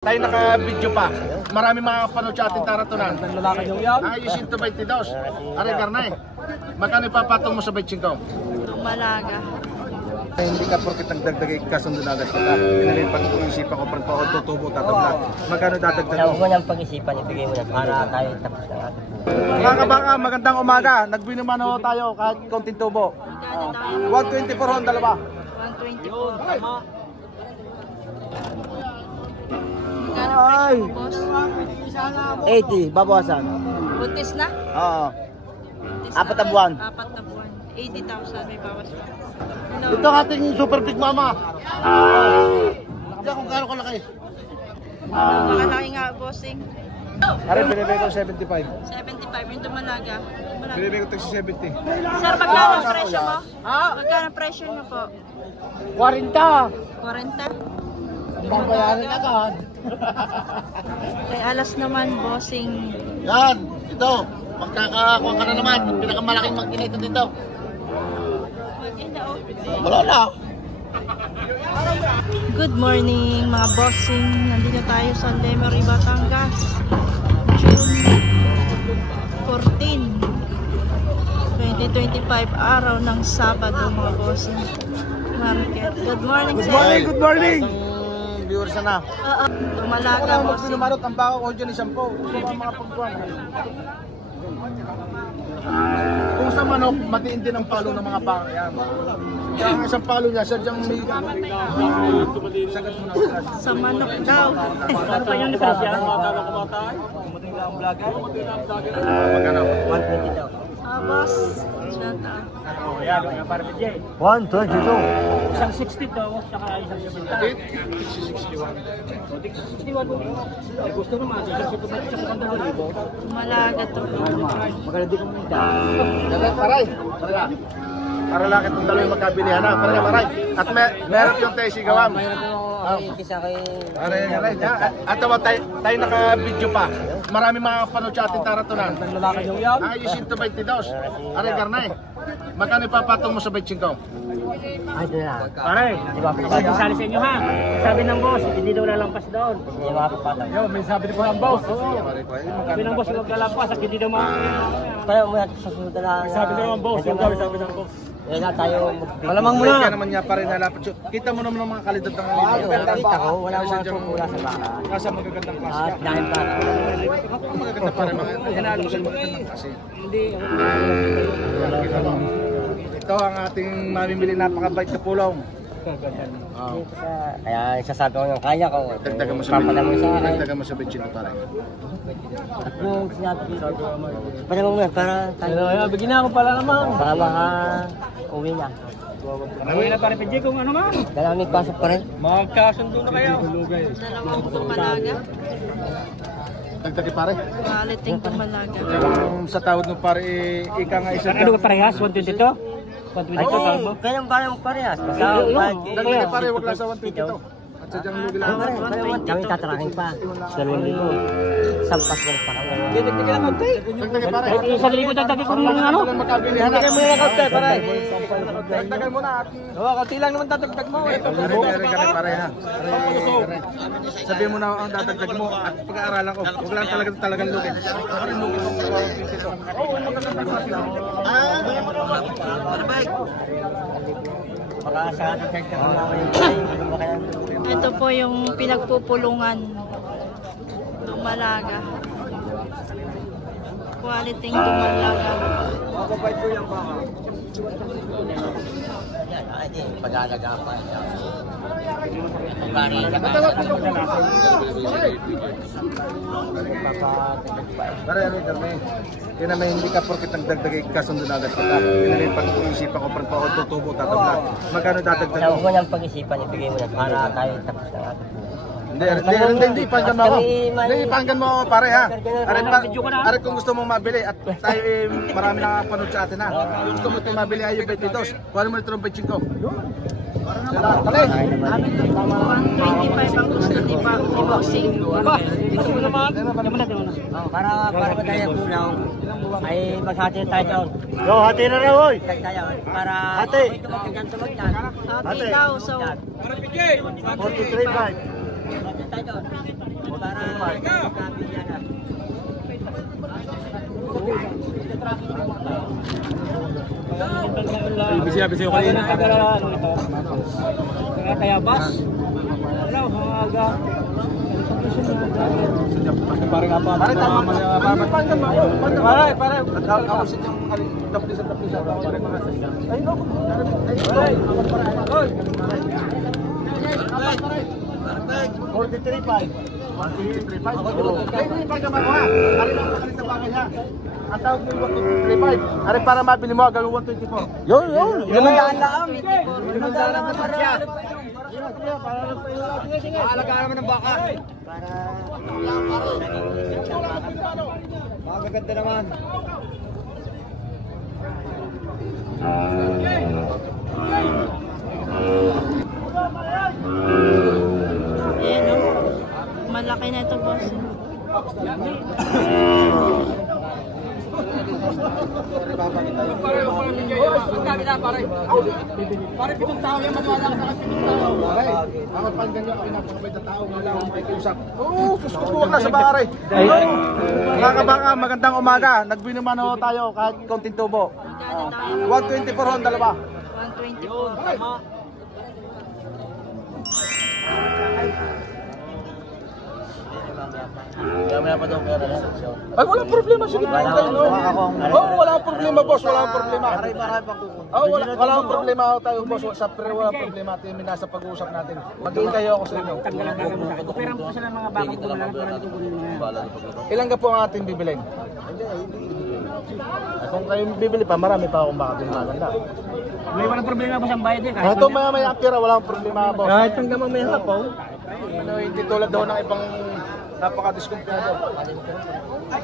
Tayo naka-video pa. Marami makakapanood sa ating taratunan. Lalaki yung yan. Ayusin to 22. Are karnay. Magkano ipapatong mo sa 25? Malaga. Hindi ka porkit nagdagdag kasundo na agad kita. Pinalin pag-iisipan ko pag tutubo tatabla. Magkano dadagdag mo? Huwag mo nang pag-isipan, ibigay mo na para tayo tapos na natin. Mga kabaka, magandang umaga. Nagbinuman ho tayo kahit konting tubo. 124 ho ang dalawa. 124. Tama. Magkano presyo mo, boss? 80, babawasan. Buntis na? Oo. Buntis Apat na buwan. 80,000 may bawas pa. Ito ang ating super big mama. Hindi kung gaano kalaki. Makalaki nga, bossing. Are, binibigay ko 75. 75 yung dumalaga. Binibigay ko ito sa 70. Sir, magkano ang presyo mo? Magkano ang presyo niyo po? 40. 40? Babayaran agad. Kay alas naman, bossing. Yan, ito. Magkakakuha ka na naman. Pinakamalaking mag-ina ito dito. Wala na. Good morning mga bossing. Nandito tayo sa Lemery, Batangas. June 14, 2025, araw ng Sabado mga bossing. Market. Good morning, Good sir. morning, good morning. Viewers na. Oo, dumalaga, Wala mo bossing. pinumarot ang baka ko dyan isang po. Ito ba mga pagkuhan? Kung sa manok, matiin din ang palo ng mga baka yan. Kaya ang isang palo niya, sadyang may sagat mo na. Sa manok daw. Ano pa yung negosyo? Magkano kumatay? Kumating na ang vlogger? Magkano? 120 daw. Boss. Shout out. Ayan, mga para PJ. 122. Isang 60 daw, saka isang 70. 61 po. Ay, gusto naman. Isang 70 sa 2,000. Dumalaga to. Magkano di kumita? Paray. Para lang itong dalawa yung magkabilihan na. Paray. At meron yung tayo sigawam. Isa kay... Aray. At tayo naka-video pa. Marami makakapanood sa ating taratunan. Lalaki yung yan. Ayusin to 22. Are karnay. Magkano ipapatong mo sa 25? Ay, doon na. Pare, di ba? Sali sa inyo ha. Sabi ng boss, hindi daw lalampas doon. Hindi makapapatang. Yo, may sabi din po ng boss. Sabi ng boss, huwag lalampas at hindi daw kaya mo yan sa sunod na lang. Sabi din ng boss, yung sabi ng boss. Kaya na tayo malamang mo na. Kaya naman niya pa rin nalapat. Kita mo naman ang mga kalidad ng Kita ko, wala mga pupula sa baka. Nasa magagandang klase At ka. dahil pa. Magaganda pa rin mga hinalo sa magagandang klase. Hindi. Ito ang ating mamimili napakabait na pulong. Kaya isasabi ko yung kaya ko. Dagdagan mo sa Papadala mo sa akin. dagdagan mo sa 25 pa rin. At yung sinabi ko, pala mo para tayo. Bigyan ako pala naman. Para maka-uwi na. Uwi na para PJ kung ano man. Dalawang pasok pa rin. Magkasundo na kayo. Dalawang dumalaga. Dagdagi pare. Quality dumalaga. Yung sa tawad mo pare, ika nga isa. Ano ba parehas? 122? 122 ba? Kaya parang parehas. Dagdagi pare, wag lang sa 122. At sadyang lugi lang. Kami tatrakin pa. Sa linggo. Sampas mo pa kami. Dagdag ka lang kay. Dagdagi pare. Isang libo dagdag ko ng ano? Magkabilihan na. Dagdag mo na kay pare. Dagdagan mo na at Oo, konti lang naman dadagdag mo. Dagdagi pare ha. Sabihin mo na ang dadagdag mo at pag-aaralan ko. Wag lang talagang lugi. Pare lugi ko sa 122. Oo, magaganda klase. Baka sa ating check na namin. Ito po yung pinagpupulungan. Dumalaga. Quality dumalaga. Mababait ko yung baka. Pag-aalaga pa. Pare, Darme. Kaya naman hindi ka porkit nagdagdag kasundo na agad kita. Pinalin pag-iisipan ko pag tutubo tatabla. Magkano dadagdag Huwag mo? mo nang pag-isipan, ibigay mo na para tayo tapos na natin. Hindi, panggan mo ako. Hindi, panggan mo ako pare ha. Are kung gusto mong mabili at tayo marami nakapanood sa atin ha. Kung gusto mo ito mabili ay yung 22. Kuha mo ito ng 25. Tali! 125 ang gusto ni bossing. Ito mo naman. Para madali ang pulang ay maghati tayo doon. Yo, hati na rin oy! Tayo para Hati! Hati daw, so 43.5. tayo doon. Sabi sa'yo kanina. Ano ito? Kaya bas. Hello, mga aga. Pare nga pa. Pare tama. Pare. Kamusin yung tapis. Pare mga sasya. Ay no. Ay. 43.5. 43.5. Ay, pag naman mo ha. Ari lang nakalit sa bagay niya. Ang tawag mo 123.5. Ari para mabili mo gawin 124. Yun. Yun ang lang. Yun ang lang para. Alagaan naman ng baka. Magaganda naman. Ayan o. Malaki na ito, boss. Pare, pitong tao yan, maniwala ka sa kasi pitong tao. Pare, ako panggan nyo, ako napakabait na tao, wala akong makikiusap. Oo, susuwag na sa pare. Mga kabaka, magandang umaga. Nagbinuman ho tayo kahit konting tubo. Magkano tayo? 124 ho ang dalawa. 124. Tama. Ay, walang problema. Sige, tayo. Walang problema, boss. Walang problema. Walang problema tayo, boss. Sa pre, walang problema. Ito yung nasa pag-uusap natin. Mag-iintay ako sa inyo. Operan po sila ng mga baka ko lang para dito kunin mga. Ilan ka po ang ating bibilin? Kung kayo bibili pa, marami pa akong baka din maganda. May walang problema po sa bayad eh. Ito may apira, walang problema, boss. Kahit ang gamang may hapaw. Hindi tulad daw ng ibang napaka-diskumpiyado.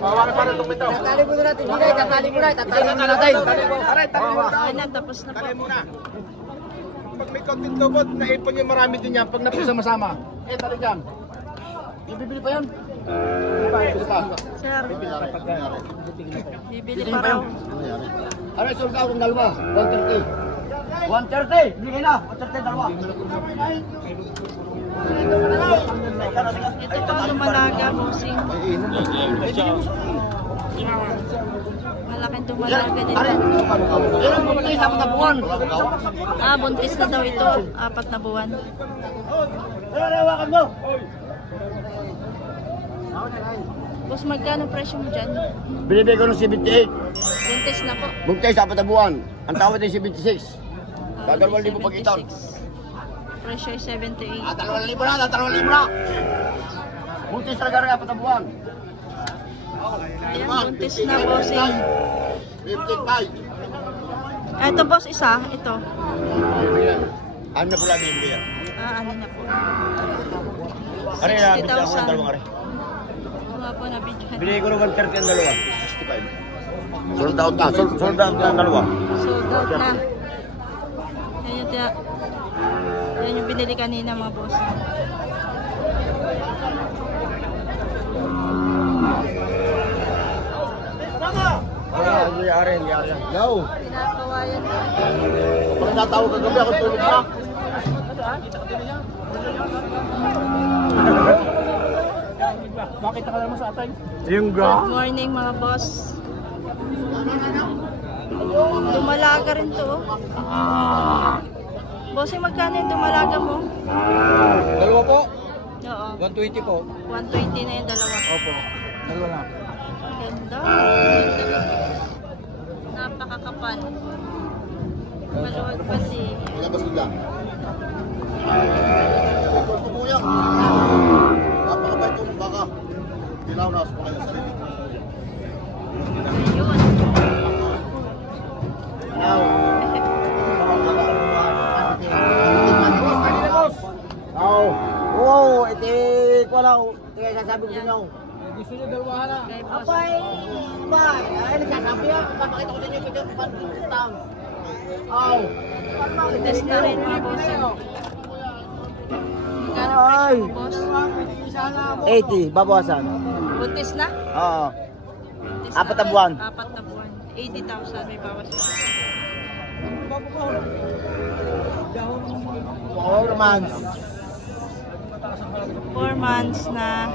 Mawala pa rin itong bitaw. Tatali muna natin. Tatali muna natin. Ayan na, tapos na po. Tatali muna. Pag may konting tubod, naipon yung marami din yan. Pag napasama-sama. Tali dyan. Ibibili pa yan? Bibili pa. Sir, bibili pa raw. Ano yung sulka akong dalawa? 130. 130! Bigay na! 130 dalawa. Ito pa lumalaga, bossing. Malaking dumalaga din. Ilang pumatay sa apat na buwan? Buntis na daw ito. 4 na buwan. Hawakan mo! Boss, magkano presyo mo dyan? Binibigay ko ng 78. Buntis na po. Bugtay sa 4 na buwan. Ang tawad ay 76. Dadalawang libo pag itaon. Presyo ay 78. 2,000 na, 2,000 na. Bugtay sa lagar ng 4 na buwan. Ayan, buntis na, bossing. 55. Ito, boss, isa. Ito. Ano na pula binibigay yan? Ano na po? Are, nabigyan ako ng 2 are. Mga po na video. Binigay ko ng 130 ang 2. 65. Sold out na. Sold out na ang 2. Sold out na. Yan yung binili kanina, mga boss. Hindi ari. No! Pinakawa yan. Pag natawag kagabi, ako tulog na. Bakit ka naman sa atay? Yung Good morning, mga boss. Dumalaga rin to. Bossing, magkano yung dumalaga mo? Dalawa po? Oo. 120 po. 120 na yung dalawa. Opo. Dalawa na. Ganda. Napakakapal. Maluwag kasi. Ilabas ko lang. Gusto mo yan. Napakabait ko ng baka. Tinaunas mo kayo sa sarili. Ayun. Oo, ito ko lang. Ito yung sasabi ko sa inyo. Gusto niyo dalawa na. Kay boss. Abay, ay, nagsasabi yan. Papakita ko sa inyo ito. Pantang. Aw. Test na rin, mga bossing. Magkano presyo mo, boss? 80, babawasan. Buntis na? Oo. Buntis 4 na buwan. 4 na buwan. 80,000 may bawas. 4 months. 4 months na.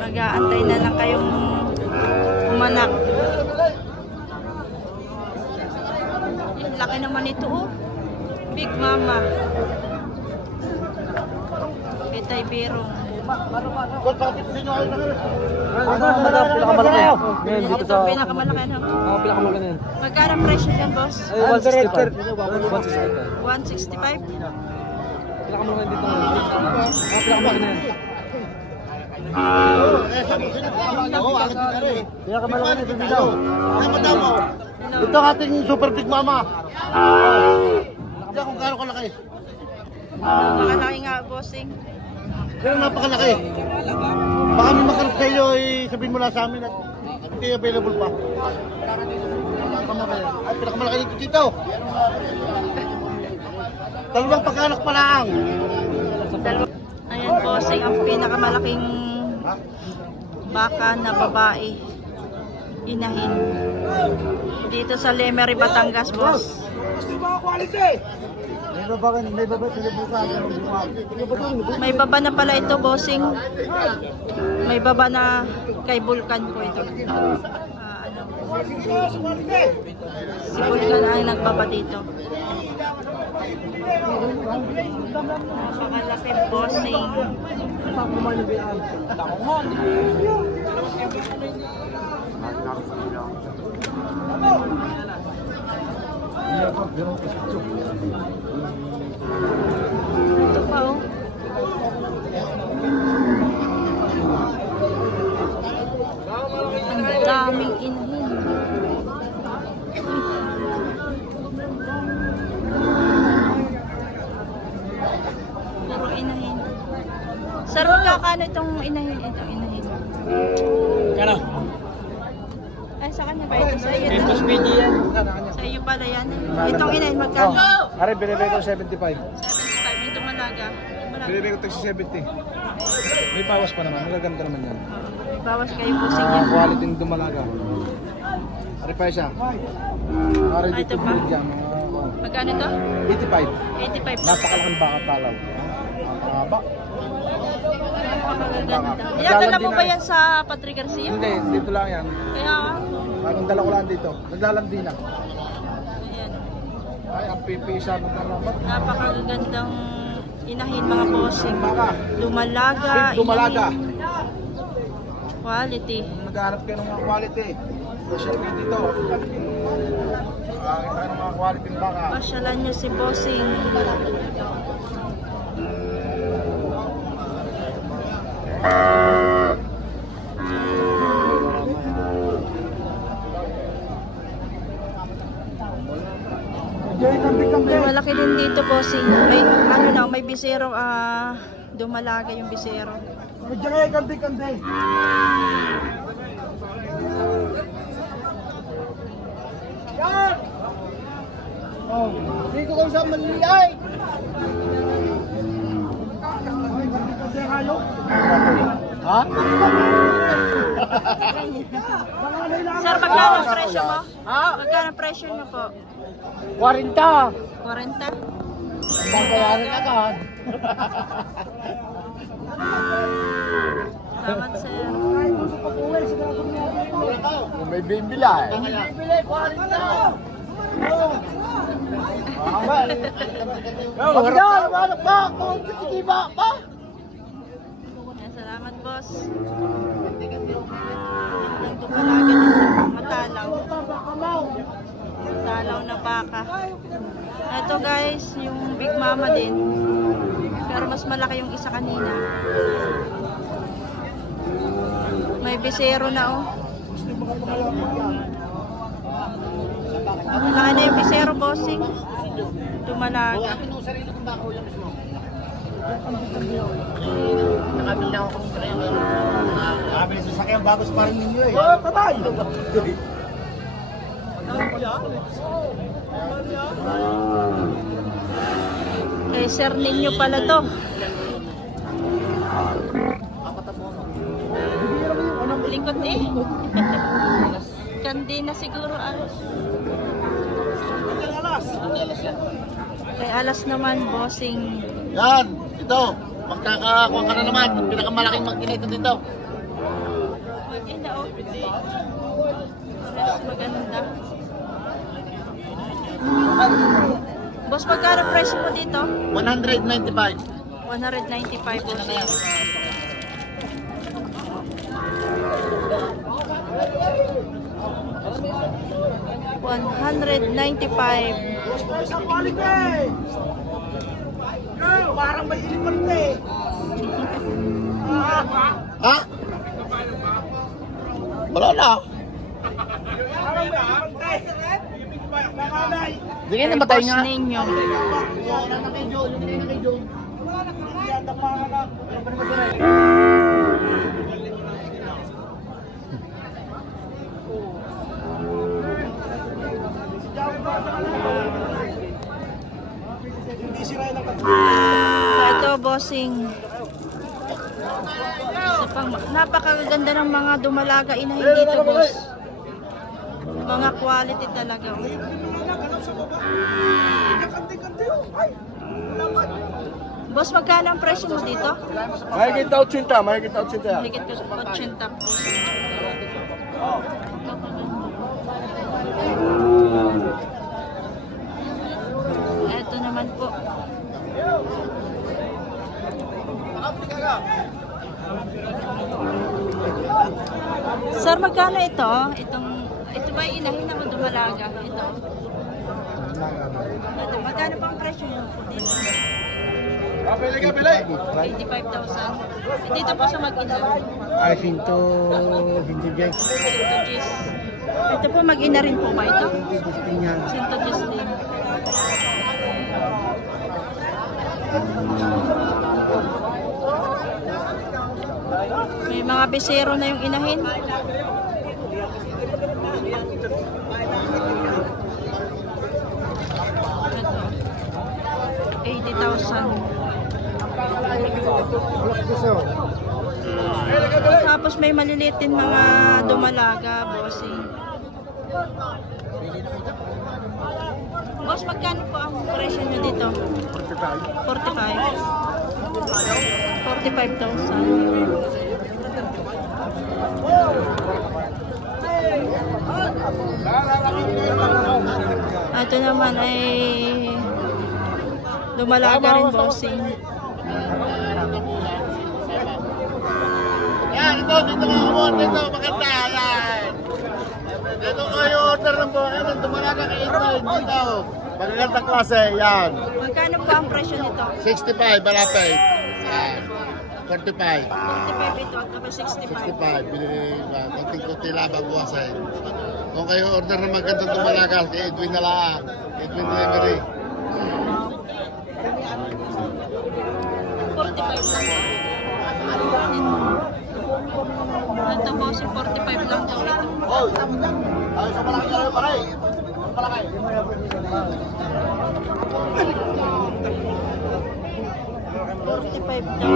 Mag-aantay na lang kayong umanak. Laki naman ito oh. Big Mama. Kita Ibero. Pinakamalaki. Ngayon dito Ito pinakamalaki no? pinakamalaki na yan. Magkano presyo yan, boss? 165. 165? Pinakamalaki dito. Pinakamalaki na yan. Pinakamalaki na dito. Ito ang ating Super Big Mama. Hindi kung gaano kalaki. Napakalaki nga, bossing. Pero napakalaki. Baka may makarap sa iyo, sabihin mo na sa amin at hindi available pa. Ay, pinakamalaki nito dito. Dalawang pagkanak pa lang. Ayan, bossing, ang pinakamalaking baka na babae. Inahin. Dito sa Lemery, Batangas, boss. May baba na pala ito, bossing. May baba na kay Vulcan po ito. Si Vulcan ay nagbaba dito. Napakalaki, bossing. Ito pa oh. Ang daming inahin. Puro inahin. Sir, magkakano itong inahin? Itong inahin. Kano? Ay, sa kanya ba ito? Sa iyo Ito to? speedy yan. Sa iyo pala yan. Itong inahin, magkano? Are, binibigay ko 75. 75. Itong malaga. Binibigay ko tag 70. May bawas pa naman. Magaganda naman yan. May bawas kayo po sa inyo. Quality ng dumalaga. Are pa siya. Are Ay, dito ito pa. dyan. Magkano ito? 85. 85. Napakalaking baka talaw. Haba. Napakaganda. Inadala mo ba yan sa Patrick Garcia? Hindi, dito lang yan. Kaya, Bagong dala ko lang dito. Naglalandi na. ayan. Ay, ang pipisa ng karamat. Napakagandang inahin mga bossing. Baka. Dumalaga. Big dumalaga. inahin. Quality. Naghahanap kayo ng mga quality. Social media dito. Nakakita kayo ng mga quality ng baka. Pasyalan nyo si bossing. May malaki din dito bossing. May ano na, may bisero dumalaga yung bisero. Dito ko sa Manliyay. Ha? Sir, magkano ang presyo mo? Ha? Magkano ang presyo nyo po? 40. 40? Babayaran agad. Salamat sir. Kung may bibila eh. Bibili, 40. Wala pa ako. Titiba pa. Salamat boss. Ang dumalaga ng matalaw. Matalaw na baka. Ito guys, yung Big Mama din. Pero mas malaki yung isa kanina. May bisero na oh. Malaki na yung bisero bossing. Dumalaga. Nakabilang ako sa kayo. Nakabili sa sakyan bago sa parin ninyo eh. Oh, tatay! Kay Sir Ninyo pala to. Likod eh. Kandi na siguro alas. Kay alas naman bossing. Yan, ito. Magkakakuha ka na naman. Pinakamalaking magkina ito dito. Maganda oh. Mas maganda. Boss, magkano presyo mo dito? 195. 195 po. 195. Parang may ilipante. Ha? Wala na. Hindi na matay nga. Boss ninyo. Ito, bossing. Napakaganda ng mga dumalaga inahin dito, boss. Mga quality talaga. Boss, magkano ang presyo mo dito? Mahigit daw 80, mahigit daw 80. Higit ko 80 po. Ito naman po. Sir, magkano ito? Ito ba yung inahin na dumalaga? Ito. Magkano pa ang presyo nyo po dito? Kapili. 85,000. Dito po sa mag-ina. Ay, hinto guys. Ito po mag-ina rin po ba ito? Tingnan. Sinto din. May mga besero na yung inahin. Ito. 80,000. Tapos may maliliit din mga dumalaga, bossing. Boss, magkano po ang presyo nyo dito? 45,000. Ito naman ay dumalaga rin, bossing. Yan, dito mga kamon, dito, maganda, yan. Dito kayo order ng buhay ng dumalaga kay Israel, dito. Magagandang klase, yan. Magkano po ang presyo nito? 65, balapay. Yan. 45. 45 ito at tapos 65. 65, konting-konti labang buwas eh. Kung kayo order ng magandang dumalaga, kay Edwin na lang. Edwin Delivery. 45 lang. Ito po si 45 lang daw ito. Oh, ay, sa malaki na pare. Malaki. 45 daw.